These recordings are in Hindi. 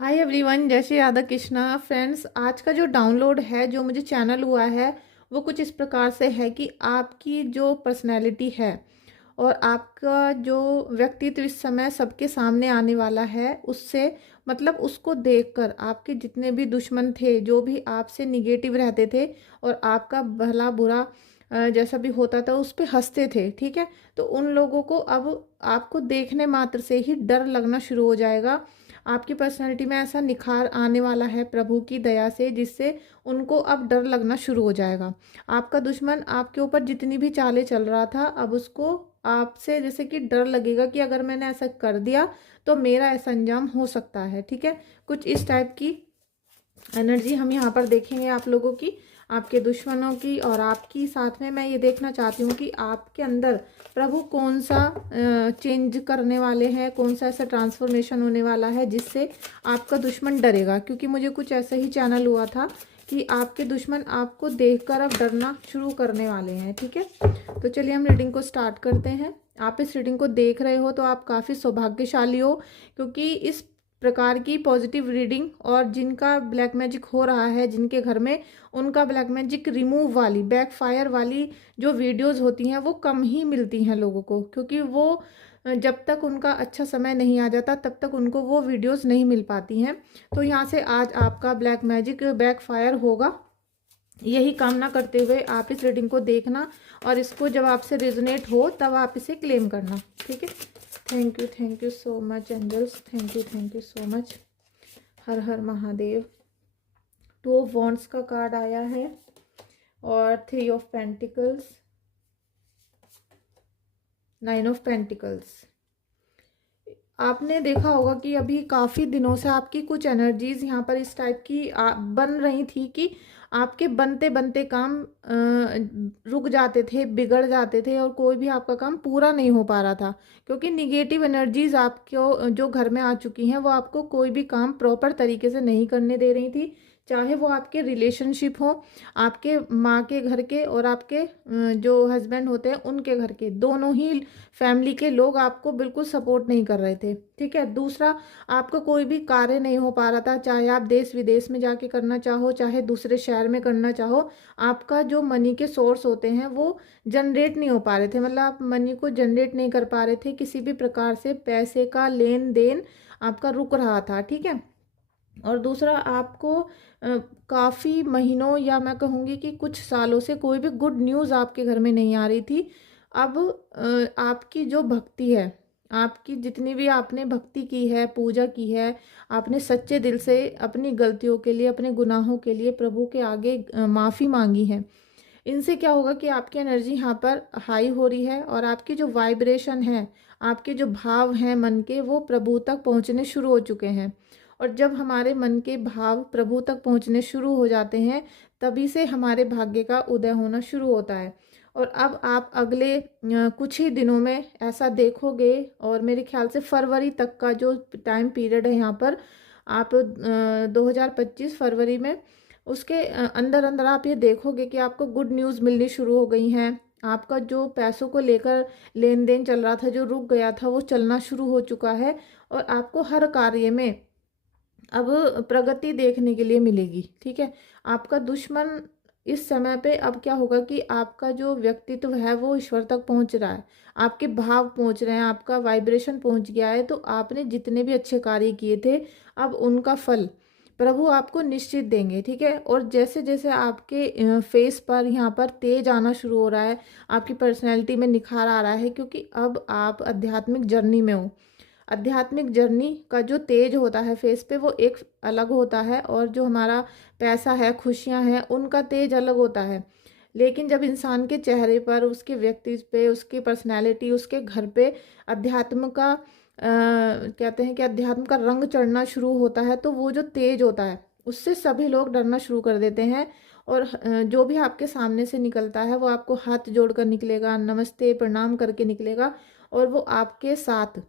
हाय एवरीवन, जय श्री राधा कृष्णा। फ्रेंड्स, आज का जो डाउनलोड है, जो मुझे चैनल हुआ है, वो कुछ इस प्रकार से है कि आपकी जो पर्सनैलिटी है और आपका जो व्यक्तित्व इस समय सबके सामने आने वाला है, उससे मतलब उसको देखकर आपके जितने भी दुश्मन थे, जो भी आपसे निगेटिव रहते थे और आपका भला बुरा जैसा भी होता था उस पे हंसते थे, ठीक है। तो उन लोगों को अब आपको देखने मात्र से ही डर लगना शुरू हो जाएगा। आपकी पर्सनैलिटी में ऐसा निखार आने वाला है प्रभु की दया से, जिससे उनको अब डर लगना शुरू हो जाएगा। आपका दुश्मन आपके ऊपर जितनी भी चालें चल रहा था, अब उसको आपसे जैसे कि डर लगेगा कि अगर मैंने ऐसा कर दिया तो मेरा ऐसा अंजाम हो सकता है, ठीक है। कुछ इस टाइप की एनर्जी हम यहाँ पर देखेंगे आप लोगों की, आपके दुश्मनों की और आपकी। साथ में मैं ये देखना चाहती हूँ कि आपके अंदर प्रभु कौन सा चेंज करने वाले हैं, कौन सा ऐसा ट्रांसफॉर्मेशन होने वाला है जिससे आपका दुश्मन डरेगा। क्योंकि मुझे कुछ ऐसा ही चैनल हुआ था कि आपके दुश्मन आपको देखकर अब डरना शुरू करने वाले हैं, ठीक है। तो चलिए हम रीडिंग को स्टार्ट करते हैं। आप इस रीडिंग को देख रहे हो तो आप काफ़ी सौभाग्यशाली हो, क्योंकि इस प्रकार की पॉजिटिव रीडिंग और जिनका ब्लैक मैजिक हो रहा है, जिनके घर में, उनका ब्लैक मैजिक रिमूव वाली, बैकफायर वाली जो वीडियोस होती हैं वो कम ही मिलती हैं लोगों को। क्योंकि वो जब तक उनका अच्छा समय नहीं आ जाता तब तक उनको वो वीडियोस नहीं मिल पाती हैं। तो यहाँ से आज आपका ब्लैक मैजिक बैकफायर होगा, यही कामना करते हुए आप इस रीडिंग को देखना और इसको जब आपसे रिजोनेट हो तब आप इसे क्लेम करना, ठीक है। Thank you so much angels, thank you so much. हर हर महादेव। टू ऑफ वॉन्ड्स का कार्ड आया है और 3 ऑफ पेंटिकल्स, 9 ऑफ पेंटिकल्स। आपने देखा होगा कि अभी काफ़ी दिनों से आपकी कुछ एनर्जीज यहाँ पर इस टाइप की बन रही थी कि आपके बनते बनते काम रुक जाते थे, बिगड़ जाते थे और कोई भी आपका काम पूरा नहीं हो पा रहा था। क्योंकि निगेटिव एनर्जीज आपको जो घर में आ चुकी हैं, वो आपको कोई भी काम प्रॉपर तरीके से नहीं करने दे रही थी। चाहे वो आपके रिलेशनशिप हो, आपके माँ के घर के और आपके जो हस्बैंड होते हैं उनके घर के, दोनों ही फैमिली के लोग आपको बिल्कुल सपोर्ट नहीं कर रहे थे, ठीक है। दूसरा, आपका कोई भी कार्य नहीं हो पा रहा था, चाहे आप देश विदेश में जाके करना चाहो, चाहे दूसरे शहर में करना चाहो। आपका जो मनी के सोर्स होते हैं वो जनरेट नहीं हो पा रहे थे, मतलब आप मनी को जनरेट नहीं कर पा रहे थे। किसी भी प्रकार से पैसे का लेन देन आपका रुक रहा था, ठीक है। और दूसरा, आपको काफ़ी महीनों या मैं कहूँगी कि कुछ सालों से कोई भी गुड न्यूज़ आपके घर में नहीं आ रही थी। अब आपकी जो भक्ति है, आपकी जितनी भी आपने भक्ति की है, पूजा की है, आपने सच्चे दिल से अपनी गलतियों के लिए, अपने गुनाहों के लिए प्रभु के आगे माफ़ी मांगी है। इनसे क्या होगा कि आपकी एनर्जी यहाँ पर हाई हो रही है और आपकी जो वाइब्रेशन है, आपके जो भाव हैं मन के, वो प्रभु तक पहुँचने शुरू हो चुके हैं। और जब हमारे मन के भाव प्रभु तक पहुँचने शुरू हो जाते हैं, तभी से हमारे भाग्य का उदय होना शुरू होता है। और अब आप अगले कुछ ही दिनों में ऐसा देखोगे, और मेरे ख्याल से फरवरी तक का जो टाइम पीरियड है यहाँ पर, आप 2025 फरवरी में उसके अंदर अंदर आप ये देखोगे कि आपको गुड न्यूज़ मिलनी शुरू हो गई हैं। आपका जो पैसों को लेकर लेन देन चल रहा था, जो रुक गया था, वो चलना शुरू हो चुका है। और आपको हर कार्य में अब प्रगति देखने के लिए मिलेगी, ठीक है। आपका दुश्मन इस समय पे अब क्या होगा कि आपका जो व्यक्तित्व है वो ईश्वर तक पहुंच रहा है, आपके भाव पहुंच रहे हैं, आपका वाइब्रेशन पहुंच गया है। तो आपने जितने भी अच्छे कार्य किए थे, अब उनका फल प्रभु आपको निश्चित देंगे, ठीक है। और जैसे जैसे आपके फेस पर यहाँ पर तेज आना शुरू हो रहा है, आपकी पर्सनैलिटी में निखार आ रहा है, क्योंकि अब आप आध्यात्मिक जर्नी में हो। आध्यात्मिक जर्नी का जो तेज होता है फेस पे, वो एक अलग होता है, और जो हमारा पैसा है, खुशियां हैं, उनका तेज अलग होता है। लेकिन जब इंसान के चेहरे पर, उसके व्यक्तित्व पे, उसकी पर्सनैलिटी, उसके घर पे अध्यात्म का कहते हैं कि अध्यात्म का रंग चढ़ना शुरू होता है, तो वो जो तेज होता है उससे सभी लोग डरना शुरू कर देते हैं। और जो भी आपके सामने से निकलता है वो आपको हाथ जोड़कर निकलेगा, नमस्ते प्रणाम करके निकलेगा, और वो आपके साथ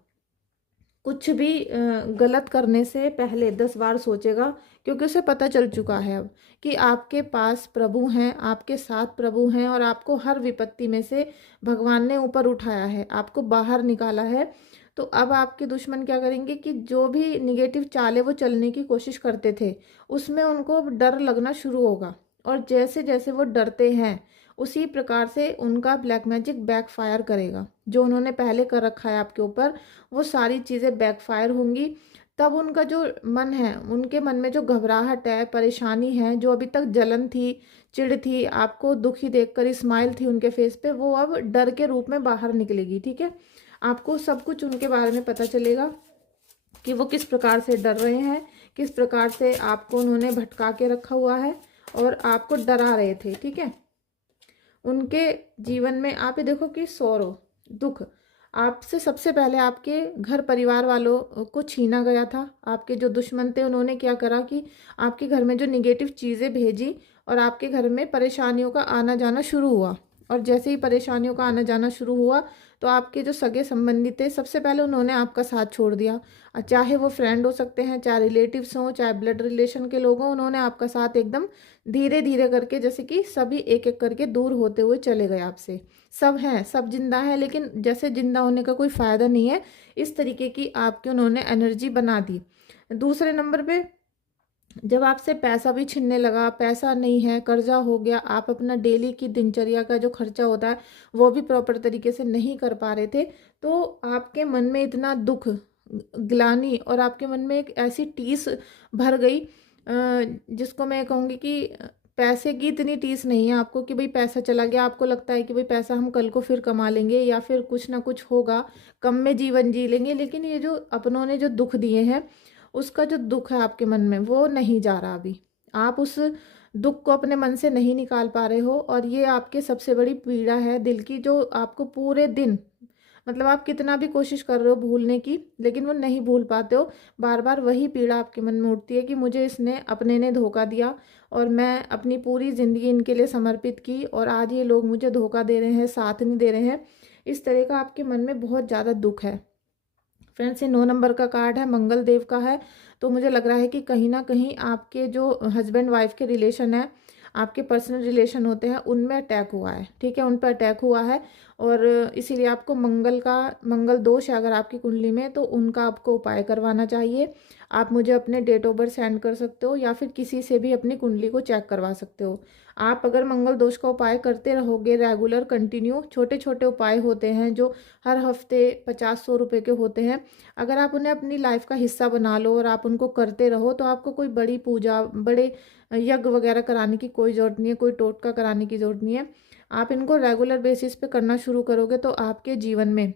कुछ भी गलत करने से पहले 10 बार सोचेगा। क्योंकि उसे पता चल चुका है अब कि आपके पास प्रभु हैं, आपके साथ प्रभु हैं, और आपको हर विपत्ति में से भगवान ने ऊपर उठाया है, आपको बाहर निकाला है। तो अब आपके दुश्मन क्या करेंगे कि जो भी निगेटिव चालें वो चलने की कोशिश करते थे, उसमें उनको अब डर लगना शुरू होगा। और जैसे जैसे वो डरते हैं, उसी प्रकार से उनका ब्लैक मैजिक बैकफायर करेगा। जो उन्होंने पहले कर रखा है आपके ऊपर, वो सारी चीज़ें बैकफायर होंगी। तब उनका जो मन है, उनके मन में जो घबराहट है, परेशानी है, जो अभी तक जलन थी, चिढ़ थी, आपको दुखी देखकर स्माइल थी उनके फेस पे, वो अब डर के रूप में बाहर निकलेगी। ठीक है, आपको सब कुछ उनके बारे में पता चलेगा कि वो किस प्रकार से डर रहे हैं, किस प्रकार से आपको उन्होंने भटका के रखा हुआ है और आपको डरा रहे थे। ठीक है, उनके जीवन में आप ये देखो कि सौरव दुख आपसे सबसे पहले आपके घर परिवार वालों को छीना गया था। आपके जो दुश्मन थे उन्होंने क्या करा कि आपके घर में जो निगेटिव चीज़ें भेजी और आपके घर में परेशानियों का आना जाना शुरू हुआ। और जैसे ही परेशानियों का आना जाना शुरू हुआ, तो आपके जो सगे संबंधी थे, सबसे पहले उन्होंने आपका साथ छोड़ दिया। चाहे वो फ्रेंड हो सकते हैं, चाहे रिलेटिव्स हों, चाहे ब्लड रिलेशन के लोग हों, उन्होंने आपका साथ एकदम धीरे धीरे करके, जैसे कि सभी एक एक करके दूर होते हुए चले गए आपसे। सब हैं, सब जिंदा हैं, लेकिन जैसे जिंदा होने का कोई फ़ायदा नहीं है, इस तरीके की आपकी उन्होंने एनर्जी बना दी। दूसरे नंबर पे, जब आपसे पैसा भी छिनने लगा, पैसा नहीं है, कर्जा हो गया, आप अपना डेली की दिनचर्या का जो खर्चा होता है वो भी प्रॉपर तरीके से नहीं कर पा रहे थे, तो आपके मन में इतना दुख, ग्लानि और आपके मन में एक ऐसी टीस भर गई, जिसको मैं कहूँगी कि पैसे की इतनी टीस नहीं है आपको कि भाई पैसा चला गया, आपको लगता है कि भाई पैसा हम कल को फिर कमा लेंगे या फिर कुछ ना कुछ होगा, कम में जीवन जी लेंगे, लेकिन ये जो अपनों ने जो दुख दिए हैं, उसका जो दुख है आपके मन में वो नहीं जा रहा अभी। आप उस दुख को अपने मन से नहीं निकाल पा रहे हो, और ये आपके सबसे बड़ी पीड़ा है दिल की, जो आपको पूरे दिन, मतलब आप कितना भी कोशिश कर रहे हो भूलने की, लेकिन वो नहीं भूल पाते हो। बार बार वही पीड़ा आपके मन में उठती है कि मुझे इसने, अपने ने धोखा दिया और मैं अपनी पूरी ज़िंदगी इनके लिए समर्पित की, और आज ये लोग मुझे धोखा दे रहे हैं, साथ नहीं दे रहे हैं। इस तरह का आपके मन में बहुत ज़्यादा दुख है। फ्रेंड्स, ये 9 नंबर का कार्ड है, मंगल देव का है। तो मुझे लग रहा है कि कहीं ना कहीं आपके जो हस्बैंड वाइफ के रिलेशन है, आपके पर्सनल रिलेशन होते हैं, उनमें अटैक हुआ है। ठीक है, उन पर अटैक हुआ है, और इसीलिए आपको मंगल दोष है अगर आपकी कुंडली में, तो उनका आपको उपाय करवाना चाहिए। आप मुझे अपने डेट ऑफ बर्थ सेंड कर सकते हो, या फिर किसी से भी अपनी कुंडली को चेक करवा सकते हो। आप अगर मंगल दोष का उपाय करते रहोगे रेगुलर, कंटिन्यू, छोटे छोटे उपाय होते हैं जो हर हफ्ते 50-100 रुपए के होते हैं, अगर आप उन्हें अपनी लाइफ का हिस्सा बना लो और आप उनको करते रहो, तो आपको कोई बड़ी पूजा, बड़े यज्ञ वगैरह कराने की कोई ज़रूरत नहीं है, कोई टोटका कराने की ज़रूरत नहीं है। आप इनको रेगुलर बेसिस पे करना शुरू करोगे, तो आपके जीवन में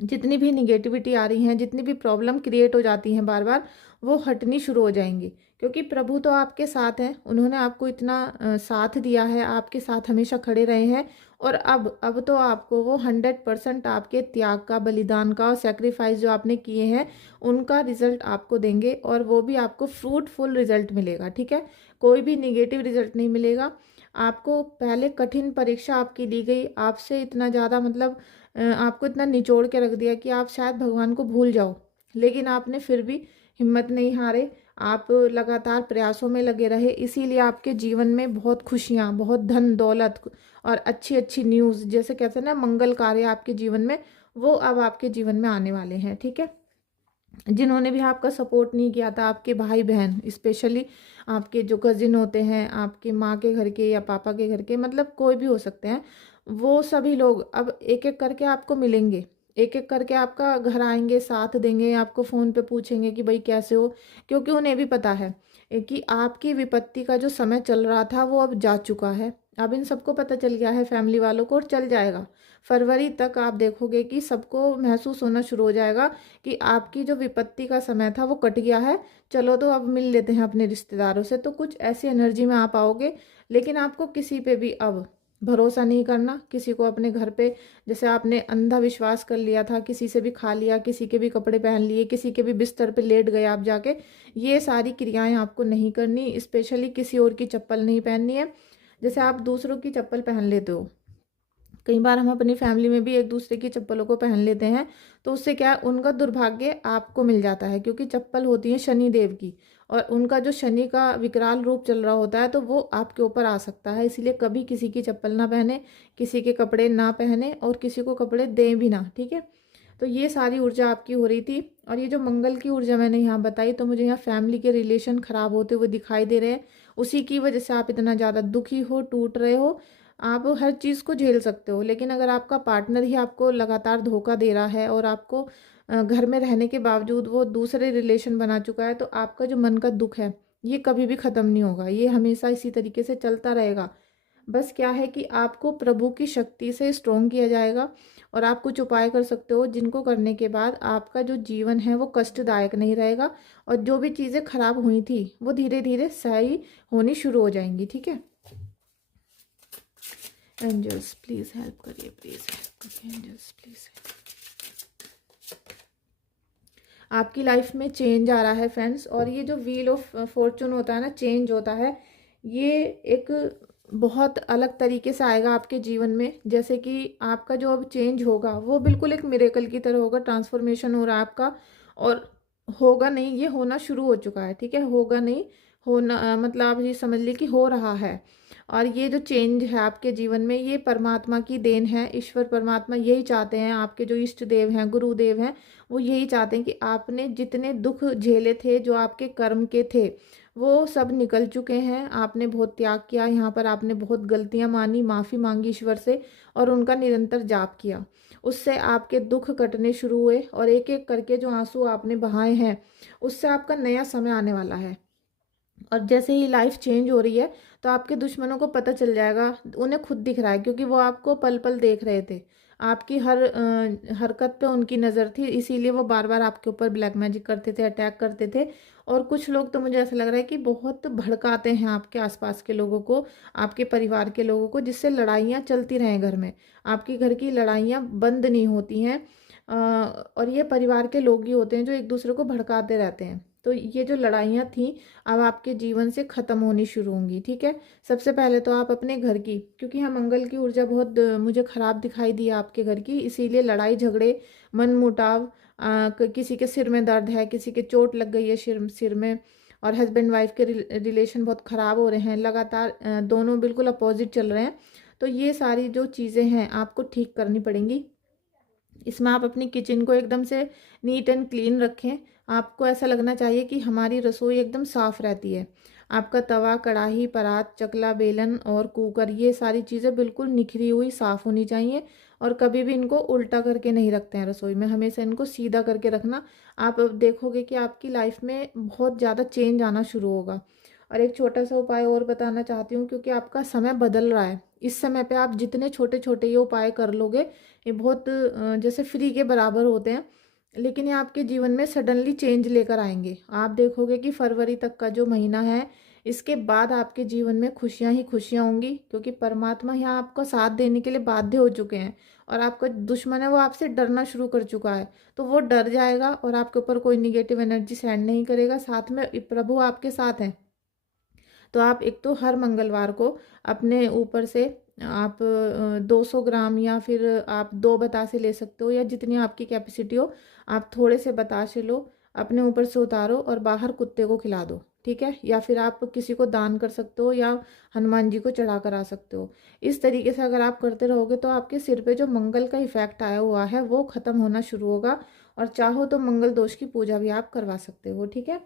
जितनी भी निगेटिविटी आ रही हैं, जितनी भी प्रॉब्लम क्रिएट हो जाती हैं बार बार, वो हटनी शुरू हो जाएंगी। क्योंकि प्रभु तो आपके साथ हैं, उन्होंने आपको इतना साथ दिया है, आपके साथ हमेशा खड़े रहे हैं, और अब तो आपको वो 100% आपके त्याग का, बलिदान का और सेक्रीफाइस जो आपने किए हैं, उनका रिजल्ट आपको देंगे, और वो भी आपको फ्रूटफुल रिजल्ट मिलेगा। ठीक है, कोई भी निगेटिव रिजल्ट नहीं मिलेगा आपको। पहले कठिन परीक्षा आपकी ली गई, आपसे इतना ज़्यादा, मतलब आपको इतना निचोड़ के रख दिया कि आप शायद भगवान को भूल जाओ, लेकिन आपने फिर भी हिम्मत नहीं हारे, आप लगातार प्रयासों में लगे रहे। इसीलिए आपके जीवन में बहुत खुशियाँ, बहुत धन दौलत और अच्छी अच्छी न्यूज़, जैसे कहते हैं ना, मंगल कार्य आपके जीवन में, वो अब आपके जीवन में आने वाले हैं। ठीक है, जिन्होंने भी आपका सपोर्ट नहीं किया था, आपके भाई बहन, स्पेशली आपके जो कजिन होते हैं, आपके माँ के घर के या पापा के घर के, मतलब कोई भी हो सकते हैं, वो सभी लोग अब एक एक करके आपको मिलेंगे, एक एक करके आपका घर आएंगे, साथ देंगे, आपको फ़ोन पे पूछेंगे कि भाई कैसे हो, क्योंकि उन्हें भी पता है कि आपकी विपत्ति का जो समय चल रहा था वो अब जा चुका है। अब इन सबको पता चल गया है, फैमिली वालों को, और चल जाएगा। फरवरी तक आप देखोगे कि सबको महसूस होना शुरू हो जाएगा कि आपकी जो विपत्ति का समय था वो कट गया है। चलो तो अब मिल लेते हैं अपने रिश्तेदारों से, तो कुछ ऐसी एनर्जी में आप आओगे। लेकिन आपको किसी पे भी अब भरोसा नहीं करना, किसी को अपने घर पे, जैसे आपने अंधा विश्वास कर लिया था, किसी से भी खा लिया, किसी के भी कपड़े पहन लिए, किसी के भी बिस्तर पे लेट गए आप जाके, ये सारी क्रियाएं आपको नहीं करनी। स्पेशली किसी और की चप्पल नहीं पहननी है। जैसे आप दूसरों की चप्पल पहन लेते हो, कई बार हम अपनी फैमिली में भी एक दूसरे की चप्पलों को पहन लेते हैं, तो उससे क्या है, उनका दुर्भाग्य आपको मिल जाता है, क्योंकि चप्पल होती है शनि देव की, और उनका जो शनि का विकराल रूप चल रहा होता है, तो वो आपके ऊपर आ सकता है। इसीलिए कभी किसी की चप्पल ना पहने, किसी के कपड़े ना पहने, और किसी को कपड़े दें भी ना। ठीक है, तो ये सारी ऊर्जा आपकी हो रही थी। और ये जो मंगल की ऊर्जा मैंने यहाँ बताई, तो मुझे यहाँ फैमिली के रिलेशन ख़राब होते हुए दिखाई दे रहे हैं। उसी की वजह से आप इतना ज़्यादा दुखी हो, टूट रहे हो। आप हर चीज़ को झेल सकते हो, लेकिन अगर आपका पार्टनर ही आपको लगातार धोखा दे रहा है और आपको घर में रहने के बावजूद वो दूसरे रिलेशन बना चुका है, तो आपका जो मन का दुख है ये कभी भी ख़त्म नहीं होगा, ये हमेशा इसी तरीके से चलता रहेगा। बस क्या है कि आपको प्रभु की शक्ति से स्ट्रॉन्ग किया जाएगा और आप कुछ उपाय कर सकते हो, जिनको करने के बाद आपका जो जीवन है वो कष्टदायक नहीं रहेगा और जो भी चीज़ें खराब हुई थी वो धीरे धीरे सही होनी शुरू हो जाएंगी। ठीक है, एंजल्स प्लीज़ हेल्प करिए, प्लीज़ हेल्प करिए एंजल्स, प्लीज़। आपकी लाइफ में चेंज आ रहा है फ्रेंड्स, और ये जो व्हील ऑफ फॉर्चून होता है ना, चेंज होता है, ये एक बहुत अलग तरीके से आएगा आपके जीवन में। जैसे कि आपका जो अब चेंज होगा वो बिल्कुल एक मिरेकल की तरह होगा, ट्रांसफॉर्मेशन हो रहा है आपका। और होगा नहीं, ये होना शुरू हो चुका है। ठीक है, होगा नहीं, होना मतलब आप ये समझ लीजिए कि हो रहा है। और ये जो चेंज है आपके जीवन में, ये परमात्मा की देन है। ईश्वर परमात्मा यही चाहते हैं, आपके जो इष्ट देव हैं, गुरुदेव हैं, वो यही चाहते हैं कि आपने जितने दुख झेले थे, जो आपके कर्म के थे, वो सब निकल चुके हैं। आपने बहुत त्याग किया, यहाँ पर आपने बहुत गलतियाँ मानी, माफ़ी मांगी ईश्वर से और उनका निरंतर जाप किया। उससे आपके दुख कटने शुरू हुए और एक एक करके जो आंसू आपने बहाए हैं, उससे आपका नया समय आने वाला है। और जैसे ही लाइफ चेंज हो रही है, तो आपके दुश्मनों को पता चल जाएगा, उन्हें खुद दिख रहा है, क्योंकि वो आपको पल पल देख रहे थे। आपकी हर हरकत पे उनकी नज़र थी, इसीलिए वो बार बार आपके ऊपर ब्लैक मैजिक करते थे, अटैक करते थे। और कुछ लोग तो मुझे ऐसा लग रहा है कि बहुत भड़काते हैं आपके आसपास के लोगों को, आपके परिवार के लोगों को, जिससे लड़ाइयाँ चलती रहें घर में। आपकी घर की लड़ाइयाँ बंद नहीं होती हैं। और ये परिवार के लोग ही होते हैं जो एक दूसरे को भड़काते रहते हैं। तो ये जो लड़ाइयाँ थी, अब आपके जीवन से ख़त्म होनी शुरू होंगी। ठीक है, सबसे पहले तो आप अपने घर की, क्योंकि यहाँ मंगल की ऊर्जा बहुत मुझे ख़राब दिखाई दी है आपके घर की, इसीलिए लड़ाई झगड़े, मन मुटाव, किसी के सिर में दर्द है, किसी के चोट लग गई है सिर में, और हस्बैंड वाइफ के रिलेशन बहुत ख़राब हो रहे हैं लगातार, दोनों बिल्कुल अपोजिट चल रहे हैं। तो ये सारी जो चीज़ें हैं आपको ठीक करनी पड़ेंगी। इसमें आप अपनी किचन को एकदम से नीट एंड क्लीन रखें। आपको ऐसा लगना चाहिए कि हमारी रसोई एकदम साफ़ रहती है। आपका तवा, कढ़ाई, परात, चकला, बेलन और कुकर, ये सारी चीज़ें बिल्कुल निखरी हुई साफ़ होनी चाहिए। और कभी भी इनको उल्टा करके नहीं रखते हैं रसोई में, हमेशा इनको सीधा करके रखना। आप अब देखोगे कि आपकी लाइफ में बहुत ज़्यादा चेंज आना शुरू होगा। और एक छोटा सा उपाय और बताना चाहती हूँ, क्योंकि आपका समय बदल रहा है। इस समय पे आप जितने छोटे छोटे ये उपाय कर लोगे, ये बहुत जैसे फ्री के बराबर होते हैं, लेकिन ये आपके जीवन में सडनली चेंज लेकर आएंगे। आप देखोगे कि फरवरी तक का जो महीना है, इसके बाद आपके जीवन में खुशियां ही खुशियां होंगी, क्योंकि परमात्मा यहाँ आपका साथ देने के लिए बाध्य हो चुके हैं। और आपका दुश्मन है वो आपसे डरना शुरू कर चुका है, तो वो डर जाएगा और आपके ऊपर कोई निगेटिव एनर्जी सेंड नहीं करेगा। साथ में प्रभु आपके साथ हैं। तो आप एक तो हर मंगलवार को अपने ऊपर से आप 200 ग्राम या फिर आप 2 बतासे ले सकते हो, या जितनी आपकी कैपेसिटी हो, आप थोड़े से बतासे लो, अपने ऊपर से उतारो और बाहर कुत्ते को खिला दो। ठीक है, या फिर आप किसी को दान कर सकते हो, या हनुमान जी को चढ़ा कर आ सकते हो। इस तरीके से अगर आप करते रहोगे, तो आपके सिर पे जो मंगल का इफेक्ट आया हुआ है वो ख़त्म होना शुरू होगा। और चाहो तो मंगल दोष की पूजा भी आप करवा सकते हो। ठीक है,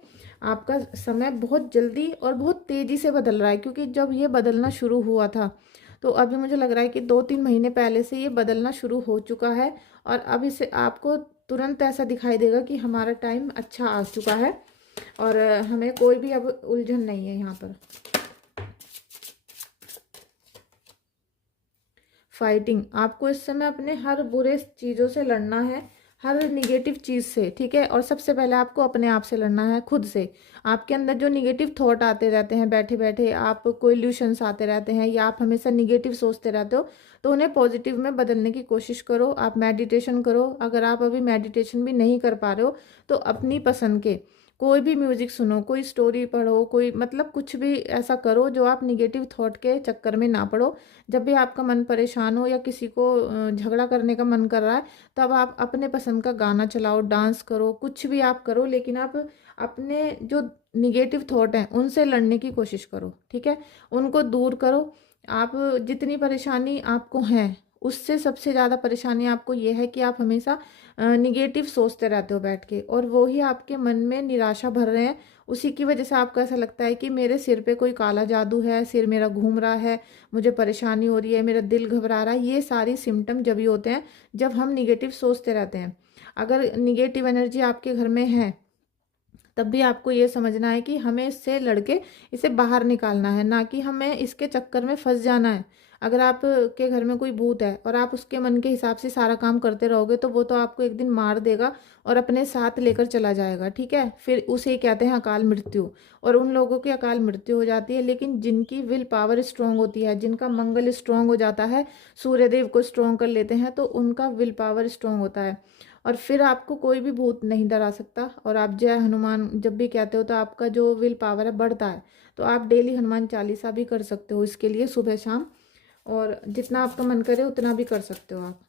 आपका समय बहुत जल्दी और बहुत तेज़ी से बदल रहा है, क्योंकि जब ये बदलना शुरू हुआ था, तो अभी मुझे लग रहा है कि 2-3 महीने पहले से ये बदलना शुरू हो चुका है। और अब इसे आपको तुरंत ऐसा दिखाई देगा कि हमारा टाइम अच्छा आ चुका है और हमें कोई भी अब उलझन नहीं है यहाँ पर। फाइटिंग, आपको इस समय अपने हर बुरे चीज़ों से लड़ना है, हर निगेटिव चीज़ से। ठीक है, और सबसे पहले आपको अपने आप से लड़ना है, खुद से। आपके अंदर जो निगेटिव थॉट आते रहते हैं, बैठे बैठे आप कोई इल्यूशंस आते रहते हैं, या आप हमेशा निगेटिव सोचते रहते हो, तो उन्हें पॉजिटिव में बदलने की कोशिश करो। आप मेडिटेशन करो। अगर आप अभी मेडिटेशन भी नहीं कर पा रहे हो, तो अपनी पसंद के कोई भी म्यूजिक सुनो, कोई स्टोरी पढ़ो, कोई मतलब कुछ भी ऐसा करो जो आप निगेटिव थॉट के चक्कर में ना पड़ो। जब भी आपका मन परेशान हो या किसी को झगड़ा करने का मन कर रहा है, तब आप अपने पसंद का गाना चलाओ, डांस करो, कुछ भी आप करो, लेकिन आप अपने जो निगेटिव थॉट हैं उनसे लड़ने की कोशिश करो। ठीक है, उनको दूर करो। आप जितनी परेशानी आपको है उससे सबसे ज़्यादा परेशानी आपको ये है कि आप हमेशा निगेटिव सोचते रहते हो बैठ के, और वो ही आपके मन में निराशा भर रहे हैं। उसी की वजह से आपको ऐसा लगता है कि मेरे सिर पे कोई काला जादू है, सिर मेरा घूम रहा है, मुझे परेशानी हो रही है, मेरा दिल घबरा रहा है। ये सारी सिम्टम जब ही होते हैं जब हम निगेटिव सोचते रहते हैं। अगर निगेटिव एनर्जी आपके घर में है, तब भी आपको ये समझना है कि हमें इससे लड़के इसे बाहर निकालना है, ना कि हमें इसके चक्कर में फंस जाना है। अगर आप के घर में कोई भूत है और आप उसके मन के हिसाब से सारा काम करते रहोगे, तो वो तो आपको एक दिन मार देगा और अपने साथ लेकर चला जाएगा, ठीक है। फिर उसे ही कहते हैं अकाल मृत्यु। और उन लोगों की अकाल मृत्यु हो जाती है, लेकिन जिनकी विल पावर स्ट्रांग होती है, जिनका मंगल स्ट्रांग हो जाता है, सूर्यदेव को स्ट्रांग कर लेते हैं, तो उनका विल पावर स्ट्रांग होता है। और फिर आपको कोई भी भूत नहीं डरा सकता। और आप जय हनुमान जब भी कहते हो तो आपका जो विल पावर है बढ़ता है। तो आप डेली हनुमान चालीसा भी कर सकते हो इसके लिए, सुबह शाम, और जितना आपका मन करे उतना भी कर सकते हो आप।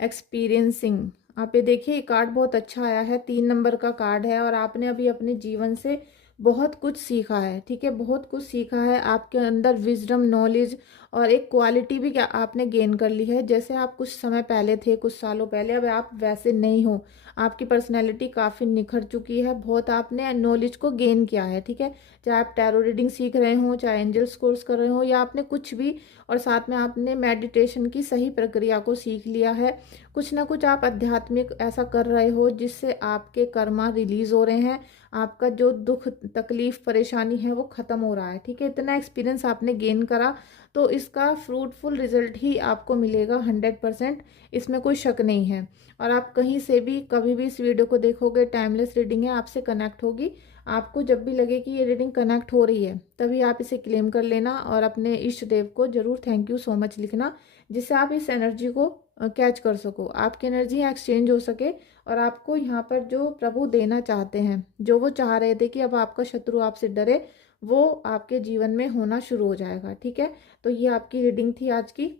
एक्सपीरियंसिंग, आप ये देखिए, ये कार्ड बहुत अच्छा आया है, 3 नंबर का कार्ड है, और आपने अभी अपने जीवन से बहुत कुछ सीखा है, ठीक है, बहुत कुछ सीखा है। आपके अंदर विजडम, नॉलेज और एक क्वालिटी भी क्या आपने गेन कर ली है। जैसे आप कुछ समय पहले थे, कुछ सालों पहले, अब आप वैसे नहीं हो। आपकी पर्सनैलिटी काफ़ी निखर चुकी है, बहुत आपने नॉलेज को गेन किया है, ठीक है। चाहे आप टैरो रीडिंग सीख रहे हो, चाहे एंजल्स कोर्स कर रहे हो, या आपने कुछ भी, और साथ में आपने मेडिटेशन की सही प्रक्रिया को सीख लिया है। कुछ ना कुछ आप आध्यात्मिक ऐसा कर रहे हो जिससे आपके कर्मा रिलीज हो रहे हैं, आपका जो दुख, तकलीफ, परेशानी है वो ख़त्म हो रहा है, ठीक है। इतना एक्सपीरियंस आपने गेन करा, तो इसका फ्रूटफुल रिजल्ट ही आपको मिलेगा 100%, इसमें कोई शक नहीं है। और आप कहीं से भी कभी भी इस वीडियो को देखोगे, टाइमलेस रीडिंग है, आपसे कनेक्ट होगी। आपको जब भी लगे कि ये रीडिंग कनेक्ट हो रही है, तभी आप इसे क्लेम कर लेना, और अपने इष्ट देव को ज़रूर थैंक यू सो मच लिखना, जिससे आप इस एनर्जी को कैच कर सको, आपकी एनर्जी एक्सचेंज हो सके, और आपको यहाँ पर जो प्रभु देना चाहते हैं, जो वो चाह रहे थे कि अब आपका शत्रु आपसे डरे, वो आपके जीवन में होना शुरू हो जाएगा, ठीक है। तो ये आपकी रीडिंग थी आज की,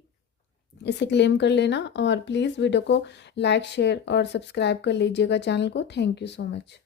इसे क्लेम कर लेना, और प्लीज़ वीडियो को लाइक, शेयर और सब्सक्राइब कर लीजिएगा चैनल को। Thank you so much.